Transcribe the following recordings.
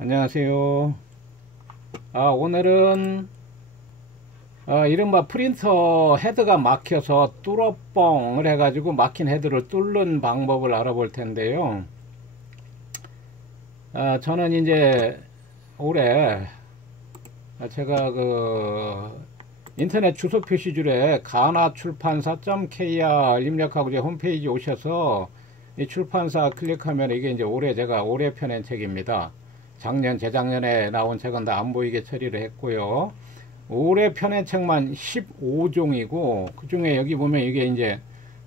안녕하세요. 오늘은 이른바 프린터 헤드가 막혀서 뚫어뻥을 해가지고 막힌 헤드를 뚫는 방법을 알아볼 텐데요. 저는 이제 올해 제가 인터넷 주소 표시줄에 가나출판사.kr 입력하고 이제 홈페이지 오셔서 이 출판사 클릭하면 이게 이제 제가 올해 펴낸 책입니다. 작년, 재작년에 나온 책은 다 안 보이게 처리를 했고요. 올해 펴낸 책만 15종이고, 그 중에 여기 보면 이게 이제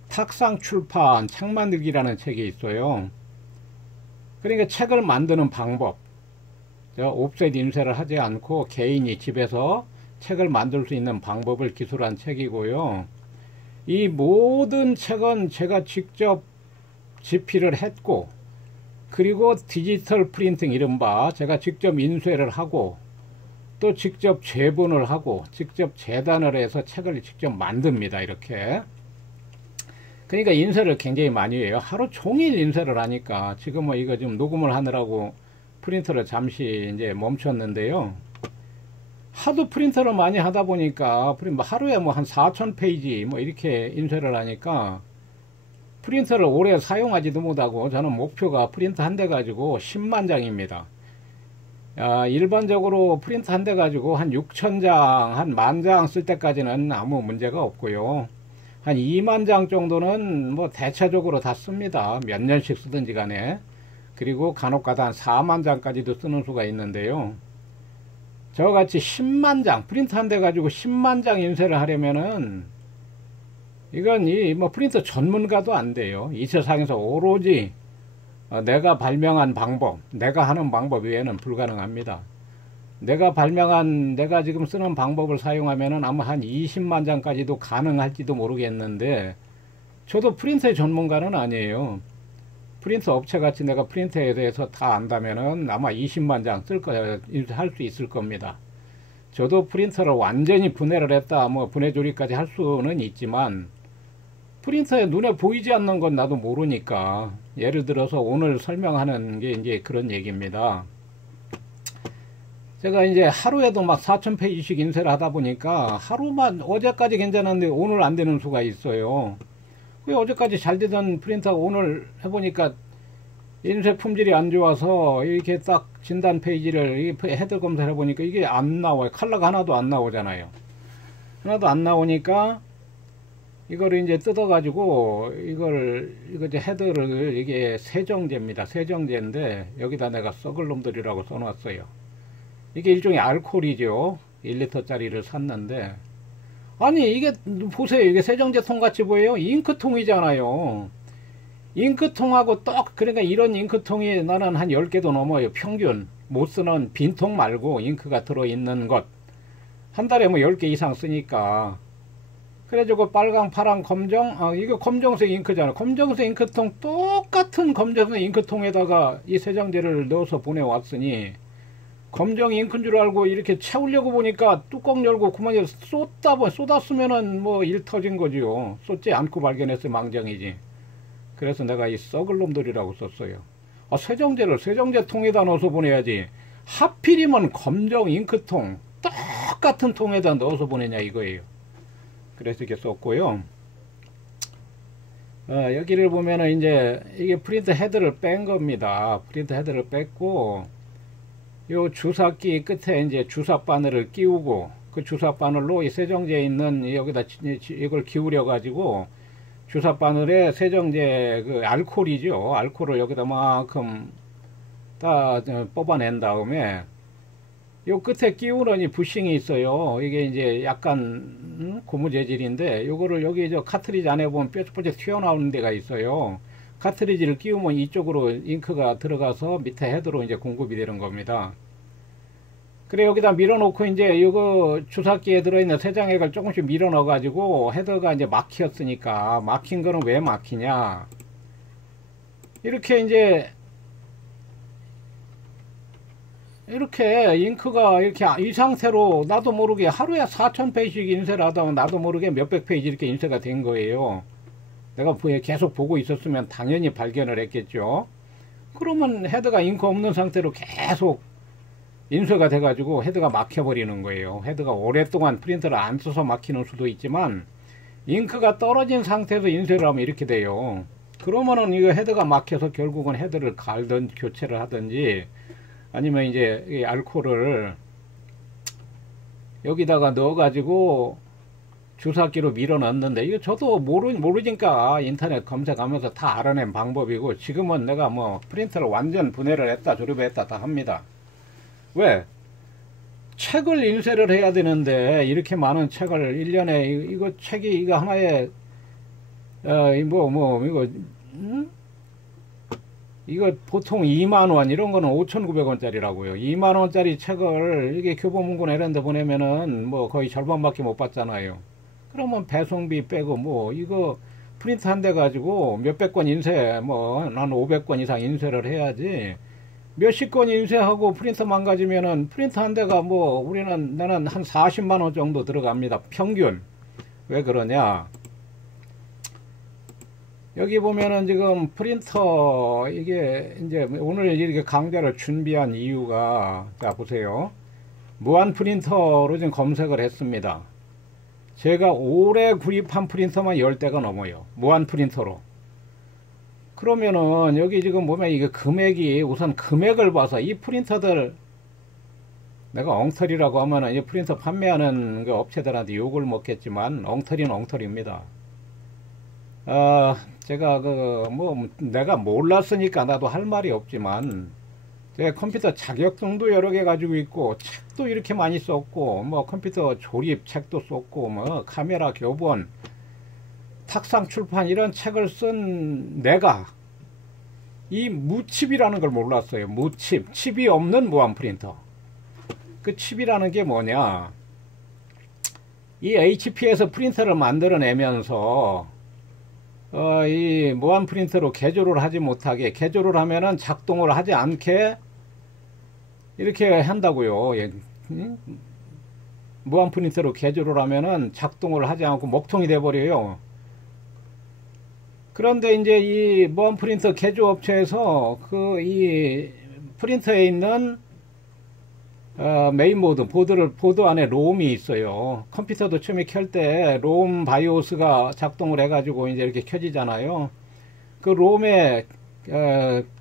탁상 출판 책 만들기라는 책이 있어요. 그러니까 책을 만드는 방법. 옵셋 인쇄를 하지 않고 개인이 집에서 책을 만들 수 있는 방법을 기술한 책이고요. 이 모든 책은 제가 직접 집필을 했고, 그리고 디지털 프린팅 이른바 제가 직접 인쇄를 하고 또 직접 제본을 하고 직접 재단을 해서 책을 직접 만듭니다. 이렇게. 그러니까 인쇄를 굉장히 많이 해요. 하루 종일 인쇄를 하니까 지금 이거 좀 녹음을 하느라고 프린터를 잠시 이제 멈췄는데요. 하도 프린터를 많이 하다 보니까 하루에 한 4,000페이지 이렇게 인쇄를 하니까 프린터를 오래 사용하지도 못하고 저는 목표가 프린터 한 대 가지고 10만 장입니다. 일반적으로 프린터 한 대 가지고 한 6,000장, 한 10,000장 쓸 때까지는 아무 문제가 없고요. 한 2만 장 정도는 대체적으로 다 씁니다. 몇 년씩 쓰든지 간에. 그리고 간혹가다 한 4만 장까지도 쓰는 수가 있는데요. 저같이 10만 장, 프린터 한 대 가지고 10만 장 인쇄를 하려면은 이건 프린터 전문가도 안 돼요. 이 세상에서 오로지 내가 발명한 방법, 내가 하는 방법 외에는 불가능합니다. 내가 지금 쓰는 방법을 사용하면은 아마 한 20만 장까지도 가능할지도 모르겠는데, 저도 프린터의 전문가는 아니에요. 프린터 업체같이 내가 프린터에 대해서 다 안다면은 아마 20만 장 할 수 있을 겁니다. 저도 프린터를 완전히 분해를 했다, 분해 조립까지 할 수는 있지만, 프린터에 눈에 보이지 않는 건 나도 모르니까. 예를 들어서 오늘 설명하는 게 이제 그런 얘기입니다. 제가 이제 하루에도 4,000페이지씩 인쇄를 하다 보니까 하루만, 어제까지 괜찮았는데 오늘 안 되는 수가 있어요. 왜 어제까지 잘 되던 프린터가 오늘 해보니까 인쇄 품질이 안 좋아서 이렇게 딱 진단 페이지를 헤더 검사를 해보니까 이게 안 나와요. 컬러가 하나도 안 나오잖아요. 하나도 안 나오니까 이거를 이제 뜯어가지고 이거 이제 헤더를, 이게 세정제입니다. 세정제인데 여기다 내가 썩을 놈들이라고 써놨어요. 이게 일종의 알코올이죠. 1리터짜리를 샀는데, 아니 이게 보세요. 이게 세정제통 같이 보여요? 잉크통이잖아요. 잉크통하고 그러니까 이런 잉크통이 나는 한 10개도 넘어요. 평균. 못 쓰는 빈통 말고 잉크가 들어있는 것. 한 달에 10개 이상 쓰니까. 그래가지고 빨강, 파랑, 검정, 이거 검정색 잉크잖아. 검정색 잉크통, 똑같은 검정색 잉크통에다가 이 세정제를 넣어서 보내왔으니, 검정 잉크인 줄 알고 이렇게 채우려고 보니까 뚜껑 열고 그만 쏟았으면은 일 터진 거지요. 쏟지 않고 발견했어요. 망정이지. 그래서 내가 이 썩을 놈들이라고 썼어요. 세정제를 세정제통에다 넣어서 보내야지. 하필이면 검정 잉크통, 똑같은 통에다 넣어서 보내냐 이거예요. 그래서 이렇게 썼고요. 여기를 보면은 이제 이게 프린터 헤드를 뺀 겁니다. 프린터 헤드를 뺐고, 요 주사기 끝에 이제 주사 바늘을 끼우고, 그 주사 바늘로 이 세정제에 있는 여기다 이걸 기울여 가지고 주사 바늘에 세정제 알코올이죠. 알코올을 여기다 만큼 다 뽑아낸 다음에 요 끝에 끼우는 이 부싱이 있어요. 이게 이제 약간 고무 재질인데, 요거를 여기 카트리지 안에 보면 뾰족뾰족 튀어나오는 데가 있어요. 카트리지를 끼우면 이쪽으로 잉크가 들어가서 밑에 헤드로 이제 공급이 되는 겁니다. 그래 여기다 밀어놓고 이제 이거 주사기에 들어있는 세정액을 조금씩 밀어 넣어가지고 헤더가 이제 막혔으니까, 막힌 거는 왜 막히냐? 이렇게 이제 이렇게 잉크가 이렇게 이 상태로 나도 모르게 하루에 4,000페이지씩 인쇄를 하다 보면 나도 모르게 몇백 페이지 이렇게 인쇄가 된 거예요. 내가 계속 보고 있었으면 당연히 발견을 했겠죠. 그러면 헤드가 잉크 없는 상태로 계속 인쇄가 돼가지고 헤드가 막혀버리는 거예요. 헤드가 오랫동안 프린터를 안 써서 막히는 수도 있지만 잉크가 떨어진 상태에서 인쇄를 하면 이렇게 돼요. 그러면은 이거 헤드가 막혀서 결국은 헤드를 갈든 교체를 하든지 아니면 이제 이 알코올을 여기다가 넣어가지고 주사기로 밀어 넣는데 이거 저도 모르니까 인터넷 검색하면서 다 알아낸 방법이고 지금은 내가 뭐 프린터를 완전 분해를 했다 조립했다 다 합니다. 왜? 책을 인쇄를 해야 되는데 이렇게 많은 책을 1년에 이거 책이 이거 하나에 이거 이거 보통 2만원 이런 거는 5,900원짜리라고요. 2만원짜리 책을 이게 교보문고 이런 데 보내면은 뭐 거의 절반밖에 못 받잖아요. 그러면 배송비 빼고 뭐 이거 프린트 한 대 가지고 몇백 건 인쇄 뭐 난 500건 이상 인쇄를 해야지 몇십 건 인쇄하고 프린터 망가지면은 프린터 한 대가 뭐 나는 한 40만원 정도 들어갑니다. 평균. 왜 그러냐? 여기 보면은 지금 프린터 이게 이제 오늘 이렇게 강좌를 준비한 이유가 자 보세요. 무한 프린터로 지금 검색을 했습니다. 제가 올해 구입한 프린터만 10대가 넘어요. 무한 프린터로. 그러면은 여기 지금 보면 이게 금액이 우선 금액을 봐서 이 프린터들 내가 엉터리라고 하면은 이 프린터 판매하는 그 업체들한테 욕을 먹겠지만 엉터리는 엉터리입니다. 제가 내가 몰랐으니까 나도 할 말이 없지만 제가 컴퓨터 자격증도 여러 개 가지고 있고 책도 이렇게 많이 썼고 뭐 컴퓨터 조립 책도 썼고 뭐 카메라 교본 탁상 출판 이런 책을 쓴 내가 이 무칩이라는 걸 몰랐어요. 무칩, 칩이 없는 무한 프린터. 그 칩이라는 게 뭐냐? 이 HP에서 프린터를 만들어내면서 이 무한 프린터로 개조를 하지 못하게 개조를 하면은 작동을 하지 않게 이렇게 한다고요. 무한 프린터로 개조를 하면은 작동을 하지 않고 먹통이 돼 버려요. 그런데 이제 이 무한 프린터 개조 업체에서 이 프린터에 있는 메인보드, 보드 안에 롬이 있어요. 컴퓨터도 처음에 켤 때 롬 바이오스가 작동을 해가지고 이제 이렇게 켜지잖아요. 그 롬에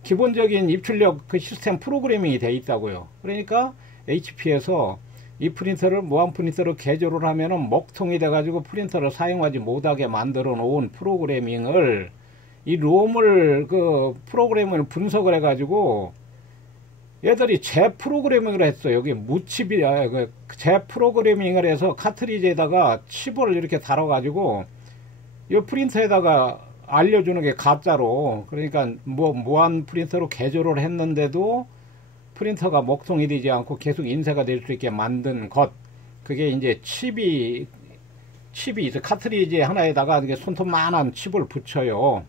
기본적인 입출력 그 시스템 프로그래밍이 돼 있다고요. 그러니까 HP에서 이 프린터를 무한 프린터로 개조를 하면은 먹통이 돼가지고 프린터를 사용하지 못하게 만들어 놓은 프로그래밍을 이 롬을 프로그래밍을 분석을 해가지고 얘들이 재프로그래밍을 했어요. 여기 무칩이 재프로그래밍을 해서 카트리지에다가 칩을 이렇게 달아가지고 이 프린터에다가 알려주는 게 가짜로 그러니까 무한 프린터로 개조를 했는데도 프린터가 먹통이 되지 않고 계속 인쇄가 될 수 있게 만든 것 그게 이제 칩이 있어. 카트리지 하나에다가 이게 손톱만한 칩을 붙여요.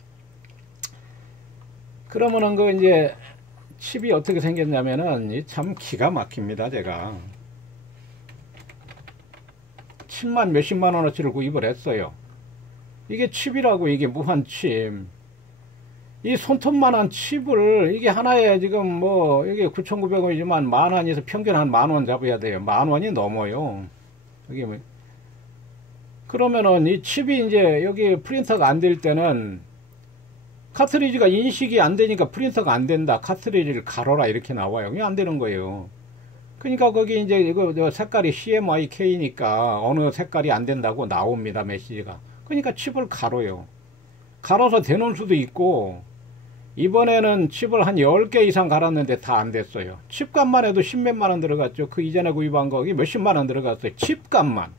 그러면은 이제 칩이 어떻게 생겼냐면은 참 기가 막힙니다. 제가 칩만 몇십만 원어치를 구입을 했어요. 이게 칩이라고. 이게 무한 칩. 이 손톱만한 칩을 이게 하나에 지금 이게 9,900원이지만 만원에서 평균 한 만원 잡아야 돼요. 만원이 넘어요. 여기 그러면은 이 칩이 이제 여기 프린터가 안 될 때는 카트리지가 인식이 안 되니까 프린터가 안 된다. 카트리지를 갈아라 이렇게 나와요. 그게 안 되는 거예요. 그러니까 거기 이제 이거 색깔이 CMYK니까 어느 색깔이 안 된다고 나옵니다. 메시지가. 그러니까 칩을 갈아요. 갈아서 되는 수도 있고 이번에는 칩을 한 10개 이상 갈았는데 다 안 됐어요. 칩값만 해도 10몇만원 들어갔죠. 그 이전에 구입한 거기 몇십만원 들어갔어요. 칩값만.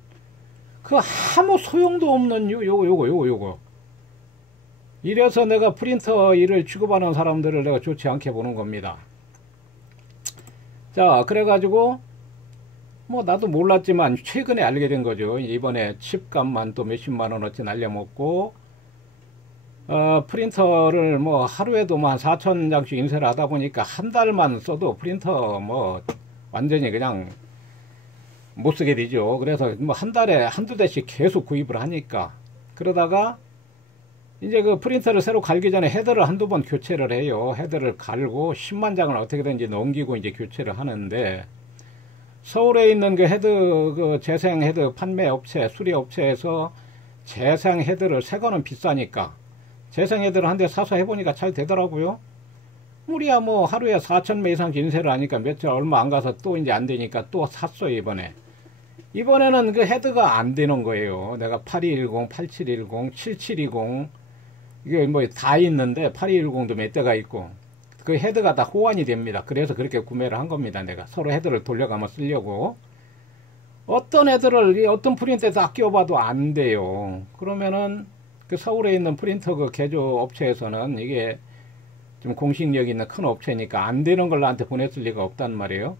그 아무 소용도 없는 요거. 이래서 내가 프린터 일을 취급하는 사람들을 내가 좋지 않게 보는 겁니다. 자, 그래가지고 나도 몰랐지만 최근에 알게 된 거죠. 이번에 칩값만 또 몇십만원어치 날려먹고 프린터를 하루에도 한 4,000장씩 인쇄를 하다 보니까 한 달만 써도 프린터 완전히 그냥 못 쓰게 되죠. 그래서 한 달에 한두 대씩 계속 구입을 하니까 그러다가 이제 그 프린터를 새로 갈기 전에 헤더를 한두 번 교체를 해요. 헤더를 갈고 10만 장을 어떻게든지 넘기고 이제 교체를 하는데 서울에 있는 그 헤드, 그 재생 헤드 판매 업체, 수리 업체에서 재생 헤드를 새 거는 비싸니까 재생 헤드를 한 대 사서 해보니까 잘 되더라고요. 우리야 뭐 하루에 4,000매 이상 인쇄를 하니까 며칠 얼마 안 가서 또 이제 안 되니까 또 샀어요, 이번에. 이번에는 그 헤드가 안 되는 거예요. 내가 8210, 8710, 7720, 이게 뭐 다 있는데 8210도 몇 대가 있고, 그 헤드가 다 호환이 됩니다. 그래서 그렇게 구매를 한 겁니다. 내가 서로 헤드를 돌려가며 쓰려고. 어떤 헤드를 어떤 프린터에다 끼워봐도 안 돼요. 그러면은 그 서울에 있는 프린터 그 개조 업체에서는 이게 좀 공신력 있는 큰 업체니까 안 되는 걸 나한테 보냈을 리가 없단 말이에요.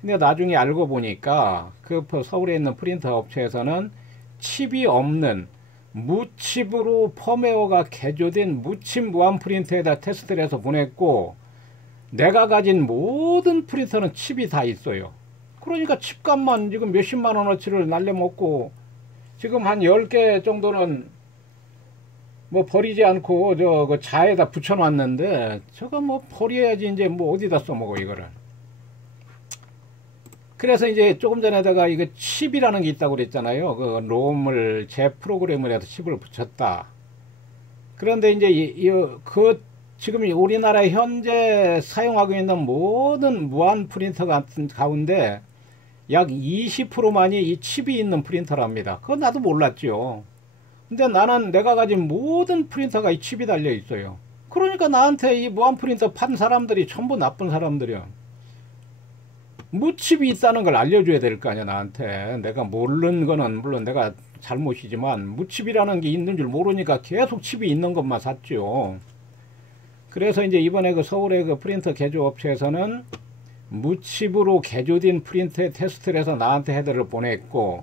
근데 나중에 알고 보니까 그 서울에 있는 프린터 업체에서는 칩이 없는 무칩으로 펌웨어가 개조된 무칩 무한 프린터에다 테스트를 해서 보냈고, 내가 가진 모든 프린터는 칩이 다 있어요. 그러니까 칩값만 지금 몇십만 원어치를 날려먹고, 지금 한 10개 정도는 뭐 버리지 않고 그 자에다 붙여놨는데, 저거 뭐 버려야지 이제 뭐 어디다 써먹어 이거를. 그래서 이제 조금 전에다가 이거 칩이라는 게 있다고 그랬잖아요. 그 롬을 제 프로그램을 해서 칩을 붙였다. 그런데 이제 그 지금 우리나라 현재 사용하고 있는 모든 무한 프린터 같은 가운데 약 20%만이 이 칩이 있는 프린터랍니다. 그건 나도 몰랐죠. 근데 나는 내가 가진 모든 프린터가 이 칩이 달려 있어요. 그러니까 나한테 이 무한 프린터 판 사람들이 전부 나쁜 사람들이야. 무칩이 있다는 걸 알려줘야 될 거 아니야, 나한테. 내가 모르는 거는 물론 내가 잘못이지만 무칩이라는 게 있는 줄 모르니까 계속 칩이 있는 것만 샀죠. 그래서 이제 이번에 그 서울의 그 프린터 개조업체에서는 무칩으로 개조된 프린터에 테스트를 해서 나한테 헤드를 보냈고,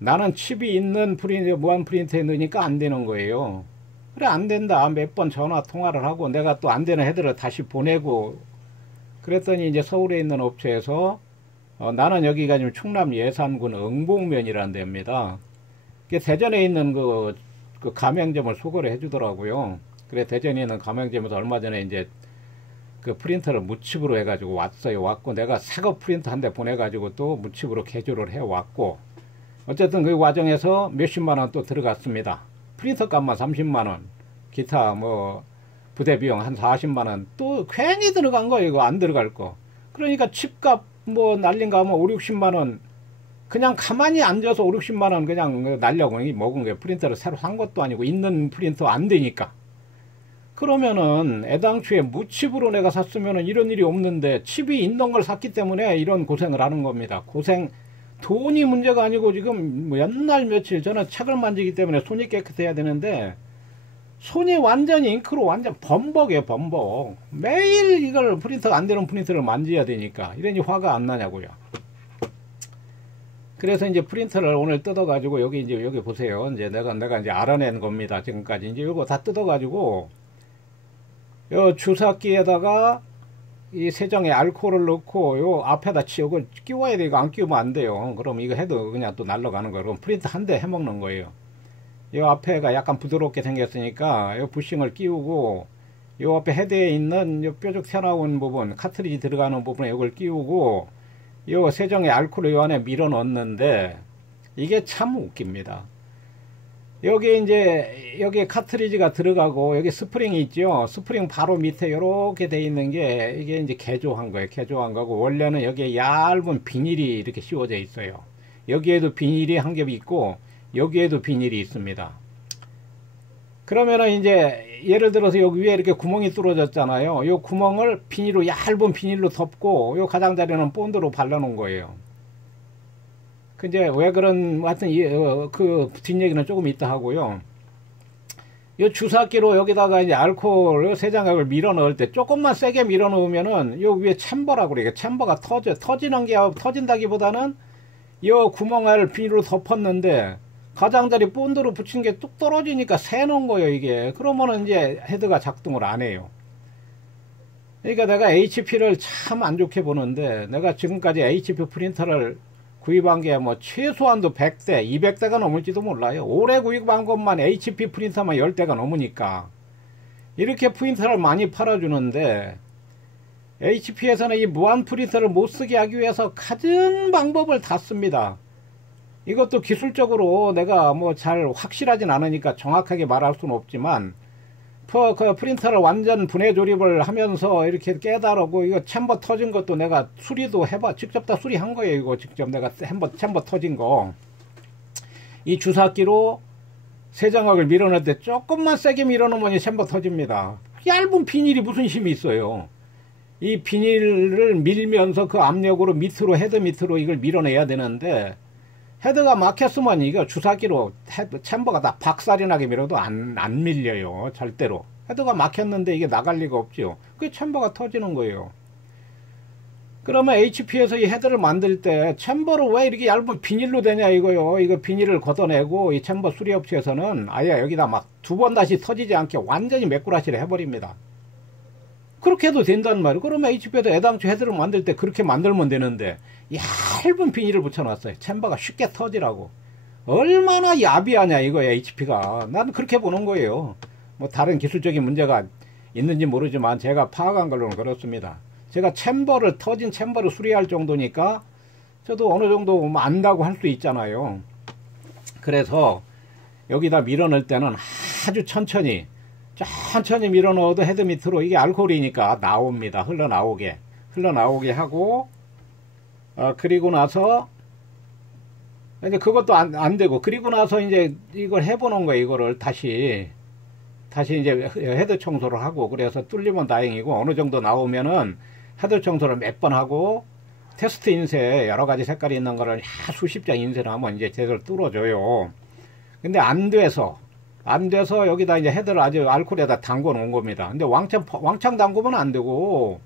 나는 칩이 있는 프린터, 무한 프린터에 넣으니까 안 되는 거예요. 그래, 안 된다. 몇 번 전화 통화를 하고 내가 또 안 되는 헤드를 다시 보내고, 그랬더니 이제 서울에 있는 업체에서 나는 여기가 지금 충남 예산군 응봉면이라는 데입니다. 대전에 있는 그 가맹점을 소개를 해주더라고요. 그래, 대전에 있는 가맹점에서 얼마 전에 이제 그 프린터를 무칩으로 해가지고 왔어요. 왔고 내가 새거 프린터 한 대 보내가지고 또 무칩으로 개조를 해왔고, 어쨌든 그 과정에서 몇십만 원 또 들어갔습니다. 프린터 값만 30만 원, 기타 뭐 부대 비용 한 40만 원 또 괜히 들어간 거예요. 이거 안 들어갈 거. 그러니까 칩값 뭐 날린 거 하면 5, 60만 원 그냥 가만히 앉아서 5, 60만 원 그냥 날려고 먹은 거예요. 프린터를 새로 산 것도 아니고 있는 프린터 안 되니까. 그러면은 애당초에 무칩으로 내가 샀으면은 이런 일이 없는데 칩이 있는 걸 샀기 때문에 이런 고생을 하는 겁니다. 고생, 돈이 문제가 아니고 지금 몇 날 며칠 저는 책을 만지기 때문에 손이 깨끗해야 되는데 손이 완전히 잉크로 완전 범벅이에요, 범벅. 매일 이걸 프린터가 안 되는 프린터를 만져야 되니까 이러니 화가 안 나냐고요. 그래서 이제 프린터를 오늘 뜯어가지고 여기 이제 여기 보세요. 이제 내가 이제 알아낸 겁니다. 지금까지 이제 이거 다 뜯어가지고 요 주사기에다가 이 세정에 알코올을 넣고 요 앞에다 이거 끼워야 돼. 이거 안 끼우면 안 돼요. 그럼 이거 해도 그냥 또 날아가는 거예요. 그럼 프린터 한 대 해먹는 거예요. 요 앞에가 약간 부드럽게 생겼으니까 요 부싱을 끼우고 요 앞에 헤드에 있는 요 뾰족 튀어나온 부분, 카트리지 들어가는 부분에 이걸 끼우고 요 세정에 알코올을 요 안에 밀어 넣는데 이게 참 웃깁니다. 여기 이제 여기 카트리지가 들어가고 여기 스프링이 있죠. 스프링 바로 밑에 이렇게 돼 있는 게 이게 이제 개조한 거예요. 개조한 거고 원래는 여기에 얇은 비닐이 이렇게 씌워져 있어요. 여기에도 비닐이 한 겹이 있고 여기에도 비닐이 있습니다. 그러면은 이제 예를 들어서 여기 위에 이렇게 구멍이 뚫어졌잖아요. 요 구멍을 비닐로 얇은 비닐로 덮고 요 가장자리는 본드로 발라놓은 거예요. 근데 왜 그런 하여튼 그 뒷얘기는 조금 이따 하고요. 요 주사기로 여기다가 이제 알코올 세장액을 밀어 넣을 때 조금만 세게 밀어 넣으면은 요 위에 챔버라고 그래요. 챔버가 터지는 게 터진다기보다는 요 구멍을 비닐로 덮었는데 가장자리 본드로 붙인 게 뚝 떨어지니까 새는 거예요, 이게. 그러면은 이제 헤드가 작동을 안 해요. 그러니까 내가 HP를 참 안 좋게 보는데 내가 지금까지 HP 프린터를 구입한 게 뭐 최소한도 100대, 200대가 넘을지도 몰라요. 올해 구입한 것만 HP 프린터만 10대가 넘으니까. 이렇게 프린터를 많이 팔아주는데 HP에서는 이 무한 프린터를 못 쓰게 하기 위해서 갖은 방법을 다 씁니다. 이것도 기술적으로 내가 뭐 잘 확실하진 않으니까 정확하게 말할 수는 없지만, 그 프린터를 완전 분해 조립을 하면서 이렇게 깨달고, 이거 챔버 터진 것도 내가 수리도 직접 다 수리한 거예요. 이거 직접 내가 챔버 터진 거. 이 주사기로 세정액을 밀어넣을 때 조금만 세게 밀어넣으면 챔버 터집니다. 얇은 비닐이 무슨 힘이 있어요. 이 비닐을 밀면서 그 압력으로 밑으로, 헤드 밑으로 이걸 밀어내야 되는데, 헤드가 막혔으면 이거 주사기로 챔버가 다 박살이 나게 밀어도 안 밀려요. 절대로. 헤드가 막혔는데 이게 나갈 리가 없죠. 그게 챔버가 터지는 거예요. 그러면 HP에서 이 헤드를 만들 때 챔버를 왜 이렇게 얇은 비닐로 되냐 이거요. 이거 비닐을 걷어내고 이 챔버 수리업체에서는 아예 여기다 막 2번 다시 터지지 않게 완전히 매꾸라시를 해버립니다. 그렇게 해도 된다는 말이에요. 그러면 HP에서 애당초 헤드를 만들 때 그렇게 만들면 되는데 얇은 비닐을 붙여놨어요. 챔버가 쉽게 터지라고. 얼마나 야비하냐 이거야 HP가. 나는 그렇게 보는 거예요. 뭐 다른 기술적인 문제가 있는지 모르지만 제가 파악한 걸로는 그렇습니다. 제가 터진 챔버를 수리할 정도니까 저도 어느 정도 안다고 할 수 있잖아요. 그래서 여기다 밀어넣을 때는 아주 천천히 밀어넣어도 헤드 밑으로, 이게 알코올이니까 나옵니다. 흘러나오게 하고, 그리고 나서 이제 그것도 안 되고, 그리고 나서 이제 이걸 해보는 거예요. 이거를 다시 이제 헤드 청소를 하고, 그래서 뚫리면 다행이고, 어느 정도 나오면은 헤드 청소를 몇 번 하고, 테스트 인쇄 여러 가지 색깔이 있는 거를 수십 장 인쇄를 하면 이제 제대로 뚫어줘요. 근데 안 돼서 여기다 이제 헤드를 아주 알코올에다 담궈 놓은 겁니다. 근데 왕창 담그면 안 되고,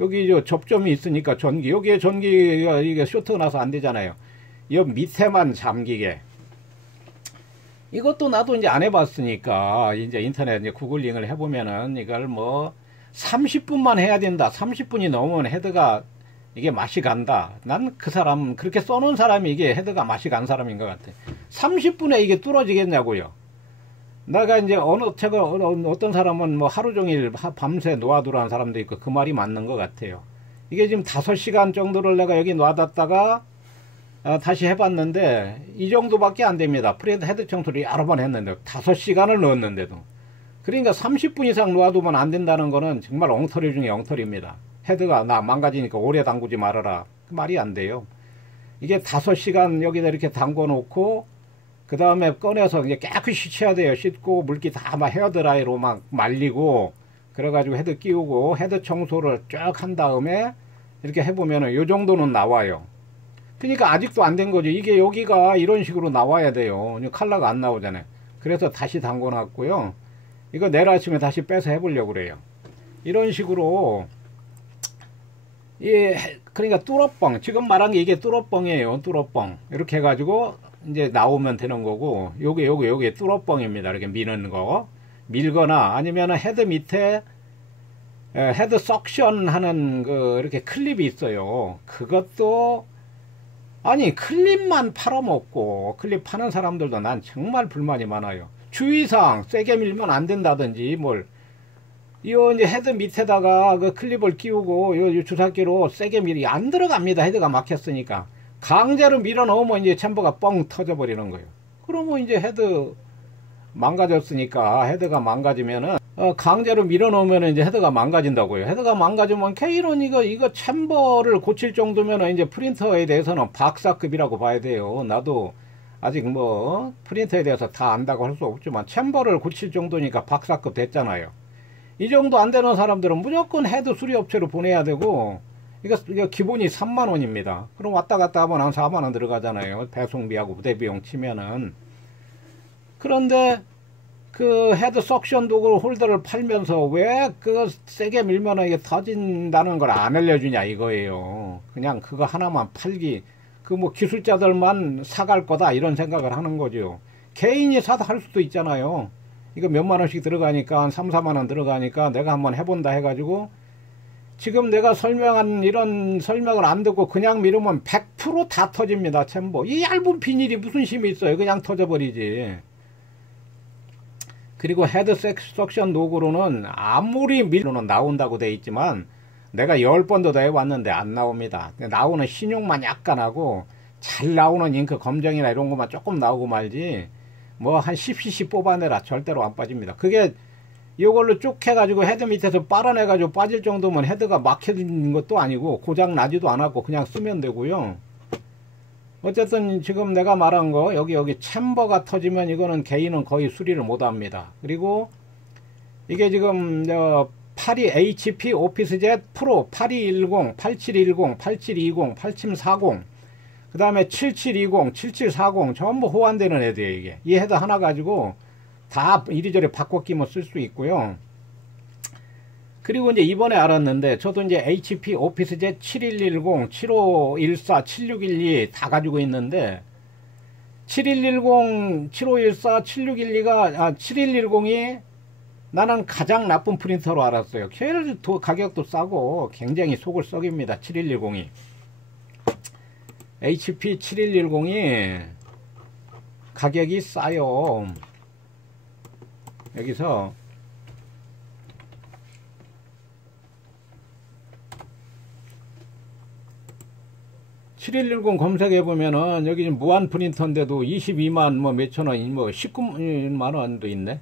여기 저 접점이 있으니까 여기에 전기가 이게 쇼트가 나서 안 되잖아요. 이 밑에만 잠기게. 이것도 나도 이제 안 해봤으니까, 이제 인터넷 이제 구글링을 해보면은 이걸 뭐 30분만 해야 된다. 30분이 넘으면 헤드가 이게 맛이 간다. 난 그 사람, 그렇게 써놓은 사람이 이게 헤드가 맛이 간 사람인 것 같아. 30분에 이게 뚫어지겠냐고요. 내가 이제 어떤 사람은 뭐 하루 종일 밤새 놓아두라는 사람도 있고, 그 말이 맞는 것 같아요. 이게 지금 5시간 정도를 내가 여기 놔뒀다가 다시 해봤는데 이 정도밖에 안 됩니다. 헤드 청소를 여러 번 했는데 5시간을 넣었는데도. 그러니까 30분 이상 놓아두면 안 된다는 거는 정말 엉터리 중에 엉터리입니다. 헤드가 망가지니까 오래 담그지 말아라. 그 말이 안 돼요. 이게 5시간 여기다 이렇게 담궈 놓고, 그 다음에 꺼내서 이제 깨끗이 씻어야 돼요. 씻고 물기 다 막 헤어드라이로 막 말리고, 그래가지고 헤드 끼우고 헤드 청소를 쭉 한 다음에 이렇게 해보면은 요 정도는 나와요. 그러니까 아직도 안 된 거죠. 이게 여기가 이런 식으로 나와야 돼요. 컬러가 안 나오잖아요. 그래서 다시 담궈 놨고요. 이거 내일 아침에 다시 빼서 해보려고 그래요. 이런 식으로, 그러니까 뚫어뻥, 지금 말한 게 이게 뚫어뻥이에요. 뚫어뻥. 이렇게 해가지고 이제 나오면 되는 거고, 요게 뚫어뻥입니다. 이렇게 미는 거. 밀거나 아니면은 헤드 밑에 헤드 석션 하는 이렇게 클립이 있어요. 그것도, 아니, 클립만 팔아먹고, 클립 파는 사람들도 난 정말 불만이 많아요. 주의사항, 세게 밀면 안 된다든지, 이제 헤드 밑에다가 그 클립을 끼우고, 요 주사기로 세게 안 들어갑니다. 헤드가 막혔으니까. 강제로 밀어 넣으면 이제 챔버가 뻥 터져버리는 거예요. 그러면 이제 헤드 망가졌으니까, 헤드가 망가지면은, 강제로 밀어 넣으면 이제 헤드가 망가진다고요. 헤드가 망가지면 케이론 이거 챔버를 고칠 정도면은 이제 프린터에 대해서는 박사급이라고 봐야 돼요. 나도 아직 프린터에 대해서 다 안다고 할 수 없지만 챔버를 고칠 정도니까 박사급 됐잖아요. 이 정도 안 되는 사람들은 무조건 헤드 수리업체로 보내야 되고, 이거 기본이 3만원입니다. 그럼 왔다 갔다 하면 한 4만원 들어가잖아요. 배송비하고 부대비용 치면은. 그런데 그 헤드 석션 도구 홀더를 팔면서 왜 세게 밀면 이게 터진다는 걸 안 알려주냐 이거예요. 그냥 그거 하나만 팔기, 기술자들만 사갈 거다 이런 생각을 하는 거죠. 개인이 사다 할 수도 있잖아요. 이거 몇만 원씩 들어가니까 한 3, 4만 원 들어가니까 내가 한번 해본다 해가지고, 지금 내가 설명한 이런 설명을 안 듣고 그냥 밀으면 100% 다 터집니다. 챔버. 이 얇은 비닐이 무슨 힘이 있어요. 그냥 터져버리지. 그리고 헤드 석션 도구로는 아무리 밀로는 나온다고 돼 있지만 내가 10번도 더 해봤는데 안 나옵니다. 나오는 신용만 약간 하고 잘 나오는 잉크 검정이나 이런 것만 조금 나오고 말지 뭐 한 10cc 뽑아내라 절대로 안 빠집니다. 그게 이걸로 쭉 해가지고 헤드 밑에서 빨아내가지고 빠질 정도면 헤드가 막혀진 것도 아니고 고장 나지도 않았고 그냥 쓰면 되고요. 어쨌든 지금 내가 말한 거 여기 챔버가 터지면 이거는 개인은 거의 수리를 못합니다. 그리고 이게 지금 82 HP 오피스젯 프로 8210, 8710, 8720, 8740 그 다음에 7720, 7740 전부 호환되는 헤드예요. 이게 이 헤드 하나 가지고 다 이리저리 바꿔 끼면 쓸 수 있고요. 그리고 이제 이번에 알았는데 저도 이제 HP 오피스젯 7110, 7514, 7612 다 가지고 있는데 7110, 7514, 7612가 7110이 나는 가장 나쁜 프린터로 알았어요. 제일 가격도 싸고 굉장히 속을 썩입니다. 7110이 HP 7110이 가격이 싸요. 여기서 (7110) 검색해보면은 여기 무한 프린터인데도 22만 뭐 몇천원 뭐 19만원도 있네.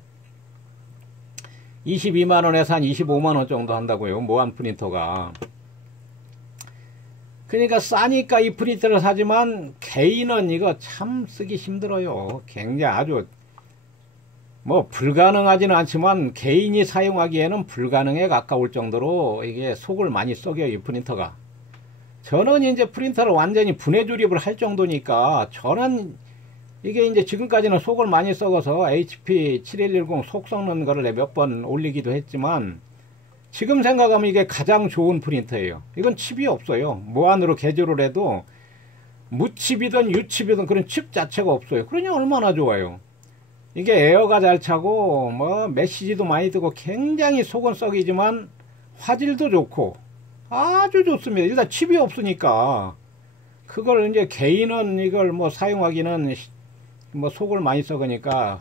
22만원에서 한 25만원 정도 한다고요. 무한 프린터가. 그러니까 싸니까 이 프린터를 사지만 개인은 이거 참 쓰기 힘들어요. 굉장히 아주 뭐 불가능하지는 않지만 개인이 사용하기에는 불가능에 가까울 정도로 이게 속을 많이 썩여요. 이 프린터가. 저는 이제 프린터를 완전히 분해 조립을 할 정도니까 저는 이게 이제 지금까지는 속을 많이 썩어서 HP 7110 속 썩는 거를 몇 번 올리기도 했지만 지금 생각하면 이게 가장 좋은 프린터예요. 이건 칩이 없어요. 무한으로 개조를 해도 무칩이든 유칩이든 그런 칩 자체가 없어요. 그러니 얼마나 좋아요. 이게 에어가 잘 차고 뭐 메시지도 많이 뜨고 굉장히 속은 썩이지만 화질도 좋고 아주 좋습니다. 일단 칩이 없으니까 그걸 이제 개인은 이걸 뭐 사용하기는 뭐 속을 많이 썩으니까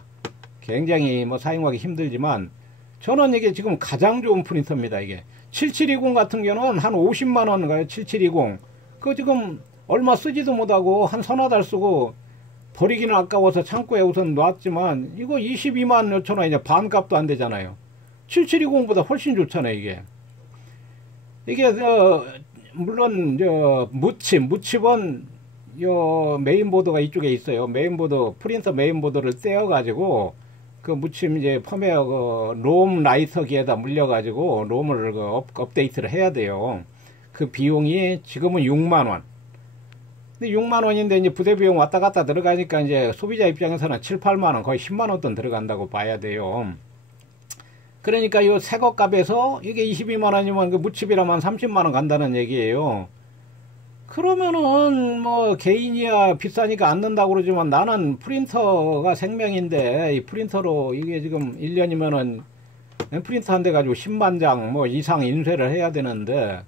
굉장히 뭐 사용하기 힘들지만 저는 이게 지금 가장 좋은 프린터입니다. 이게 7720 같은 경우는 한 50만원 가요. 7720 그거 지금 얼마 쓰지도 못하고 한 서너 달 쓰고 버리기는 아까워서 창고에 우선 놨지만 이거 22만 몇천원 이제 반값도 안 되잖아요. 7720보다 훨씬 좋잖아요. 이게 물론 무칩은 요 메인보드가 이쪽에 있어요. 메인보드 프린터 메인보드를 떼어 가지고 그 무칩 이제 펌웨어 그 롬 라이터기에다 물려 가지고 롬을 업데이트를 해야 돼요. 그 비용이 지금은 6만원. 근데 6만원인데 이제 부대 비용 왔다 갔다 들어가니까 이제 소비자 입장에서는 7, 8만원 거의 10만원 돈 들어간다고 봐야 돼요. 그러니까 요 새거 값에서 이게 22만원이면 그 무칩이라면 30만원 간다는 얘기예요. 그러면은 뭐 개인이야 비싸니까 안 는다고 그러지만 나는 프린터가 생명인데 이 프린터로 이게 지금 1년이면은 프린터 한 대 가지고 10만 장 뭐 이상 인쇄를 해야 되는데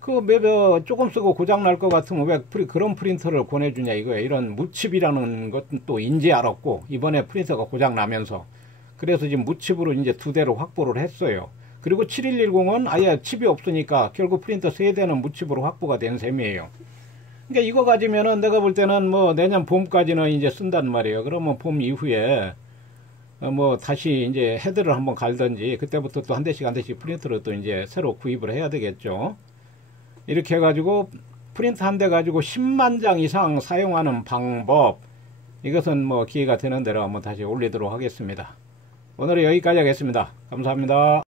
그 매번 조금 쓰고 고장 날 것 같으면 왜 그런 프린터를 권해주냐 이거예요. 이런 무칩이라는 것도 또 인지 알았고 이번에 프린터가 고장 나면서 그래서 지금 무칩으로 이제 2대로 확보를 했어요. 그리고 7110은 아예 칩이 없으니까 결국 프린터 3대는 무칩으로 확보가 된 셈이에요. 그러니까 이거 가지면은 내가 볼 때는 뭐 내년 봄까지는 이제 쓴단 말이에요. 그러면 봄 이후에 뭐 다시 이제 헤드를 한번 갈든지 그때부터 또 한 대씩 프린터를 또 이제 새로 구입을 해야 되겠죠. 이렇게 해가지고 프린터 한 대 가지고 10만 장 이상 사용하는 방법 이것은 뭐 기회가 되는 대로 한번 다시 올리도록 하겠습니다. 오늘은 여기까지 하겠습니다. 감사합니다.